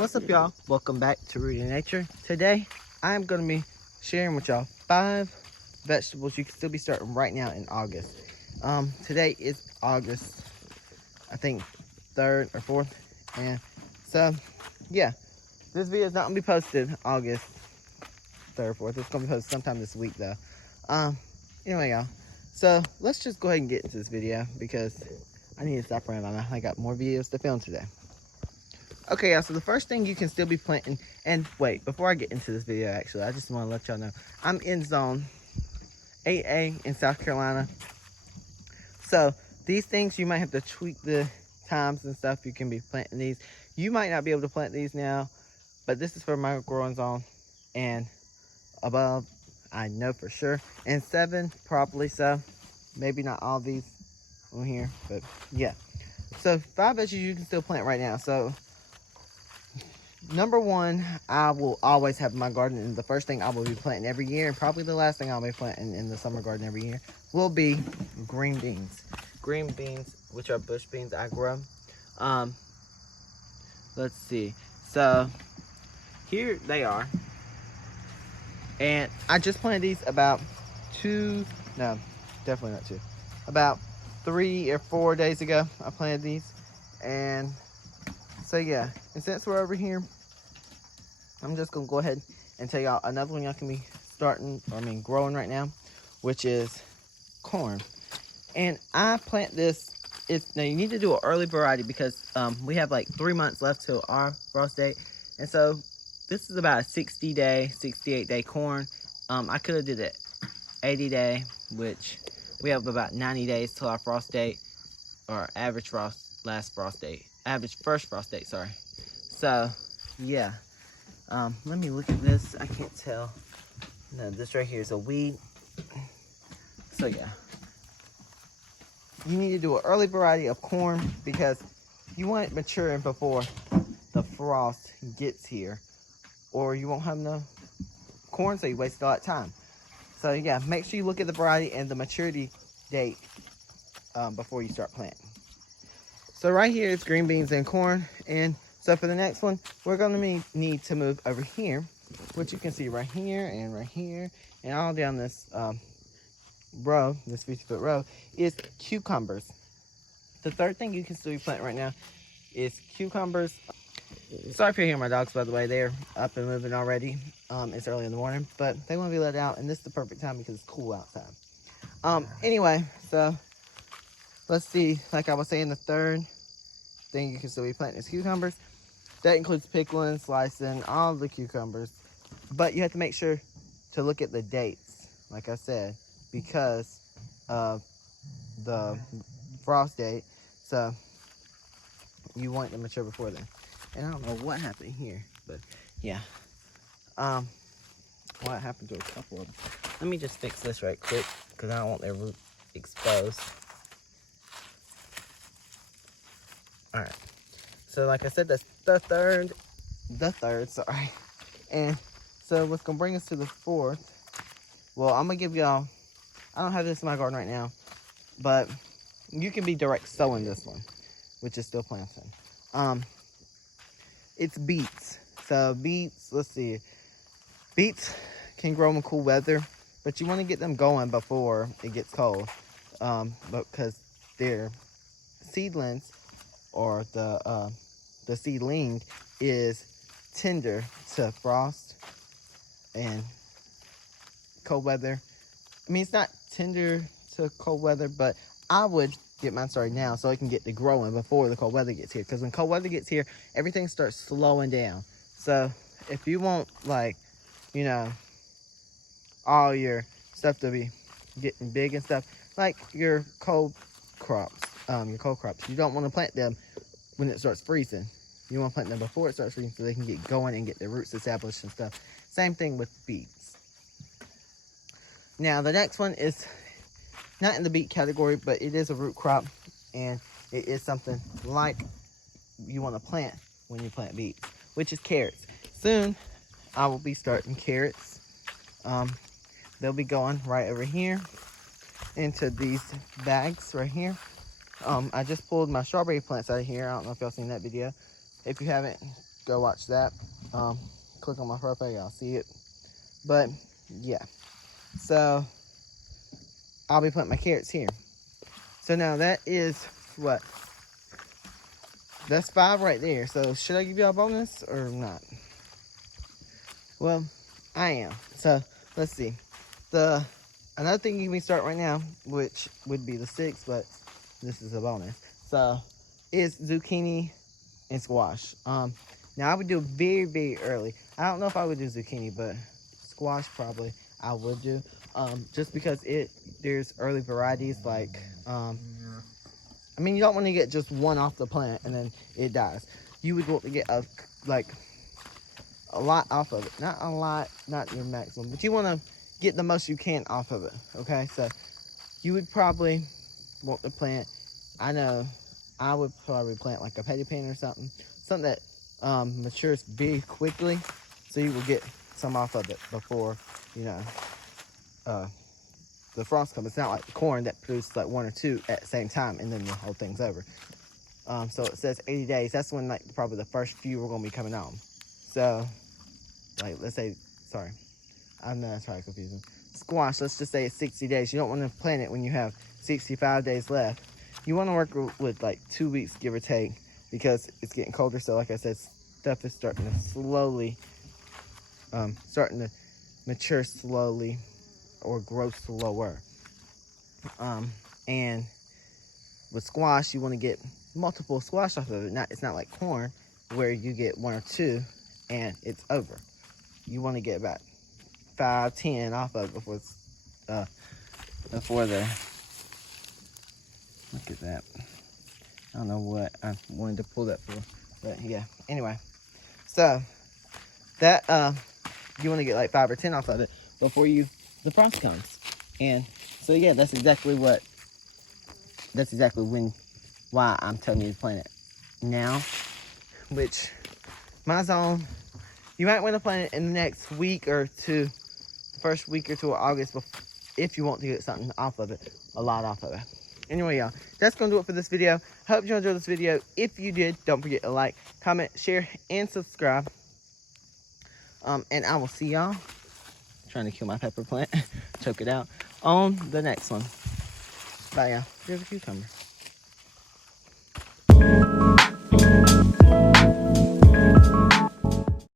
What's up, y'all? Welcome back to Rooted in Nature. Today, I'm going to be sharing with y'all 5 vegetables you can still be starting right now in August. Today is August, I think, 3rd or 4th. And so, yeah, this video is not going to be posted August 3rd or 4th. It's going to be posted sometime this week, though. Anyway, y'all. So, let's just go ahead and get into this video because I need to stop running my mouth. I got more videos to film today. Okay, y'all, so the first thing you can still be planting, and wait, before I get into this video, actually, I just want to let y'all know, I'm in zone 8A in South Carolina. So, these things, you might have to tweak the times and stuff you can be planting these. You might not be able to plant these now, but this is for my growing zone, and above, I know for sure, and 7, probably so. Maybe not all these on here, but yeah. So, 5 veggies you can still plant right now. So, number 1, I will always have in my garden, and the first thing I will be planting every year, and probably the last thing I'll be planting in the summer garden every year, will be green beans. Green beans, which are bush beans I grow. Let's see. So, here they are. And I just planted these about about 3 or 4 days ago. I planted these. And so, yeah. And since we're over here, I'm just going to go ahead and tell y'all another one y'all can be growing right now, which is corn. And I plant this, now you need to do an early variety because we have like 3 months left till our frost date. And so this is about a 60-day, 68-day corn. I could have did it 80-day, which we have about 90 days till our frost date, or average first frost date, sorry. So, yeah. Let me look at this. I can't tell. No, this right here is a weed. So, yeah. You need to do an early variety of corn because you want it maturing before the frost gets here, or you won't have enough corn, so you waste a lot of time. So, yeah, make sure you look at the variety and the maturity date before you start planting. So, right here is green beans and corn, and so for the next one, we're going to need to move over here, which you can see right here, and all down this row, this 50-foot row, is cucumbers. The third thing you can still be planting right now is cucumbers. Sorry if you're hearing my dogs, by the way. They're up and moving already. It's early in the morning, but they want to be let out, and this is the perfect time because it's cool outside. Anyway, so let's see. Like I was saying, the third thing you can still be planting is cucumbers. That includes pickling, slicing, all the cucumbers. But you have to make sure to look at the dates, like I said, because of the frost date. So you want them to mature before then. And I don't know what happened here, but yeah. What happened to a couple of them? Let me just fix this right quick because I don't want their root exposed. All right. So like I said, that's the third, sorry. And so what's gonna bring us to the fourth, well, I'm gonna give y'all, I don't have this in my garden right now, but you can be direct sowing this one, which is still planting. It's beets. So beets, let's see. Beets can grow in cool weather, but you wanna get them going before it gets cold, because they're seedlings, or the seedling is tender to frost and cold weather. I mean, it's not tender to cold weather, but I would get mine started now so I can get to growing before the cold weather gets here. Because when cold weather gets here, everything starts slowing down. So if you want, like, you know, all your stuff to be getting big and stuff, like your cold crops, you don't want to plant them when it starts freezing. You want to plant them before it starts freezing so they can get going and get their roots established and stuff. Same thing with beets. Now, the next one is not in the beet category, but it is a root crop, and it is something like you want to plant when you plant beets, which is carrots. Soon, I will be starting carrots. They'll be going right over here into these bags right here. I just pulled my strawberry plants out of here. I don't know if y'all seen that video. If you haven't, go watch that. Click on my profile, y'all see it. But yeah, so I'll be planting my carrots here. So now that is what? That's 5 right there. So should I give you a bonus or not? Well, I am. So let's see. Another thing you can start right now, which would be the 6th, but this is a bonus. So is zucchini and squash. Now I would do it very, very early. I don't know if I would do zucchini, but squash probably I would do. Just because there's early varieties like I mean, you don't want to get just one off the plant and then it dies. You would want to get a lot off of it. Not a lot, not your maximum, but you want to get the most you can off of it. Okay, so you would probably want to plant. I know I would probably plant like a petty pan or something that matures very quickly, so you will get some off of it before the frost comes. It's not like the corn that produces like 1 or 2 at the same time and then the whole thing's over. So it says 80 days. That's when like probably the first few are going to be coming on. So like let's say, sorry, I know that's probably confusing. Squash, let's just say it's 60 days. You don't want to plant it when you have 65 days left. You want to work with like 2 weeks, give or take, because it's getting colder. So like I said, stuff is starting to slowly, starting to mature slowly or grow slower. And with squash, you want to get multiple squash off of it. It's not like corn where you get 1 or 2 and it's over. You want to get about 5, 10 off of it before the, look at that. I don't know what I wanted to pull that for, but yeah. Anyway, so that you want to get like 5 or 10 off of it before the frost comes. And so yeah, that's exactly why I'm telling you to plant it now. Which my zone, you might want to plant it in the next week or 2, the first week or 2 of August, if you want to get something off of it, a lot off of it. Anyway, y'all, that's going to do it for this video. Hope you enjoyed this video. If you did, don't forget to like, comment, share, and subscribe. And I will see y'all, trying to kill my pepper plant, choke it out, on the next one. Bye, y'all. Here's a cucumber.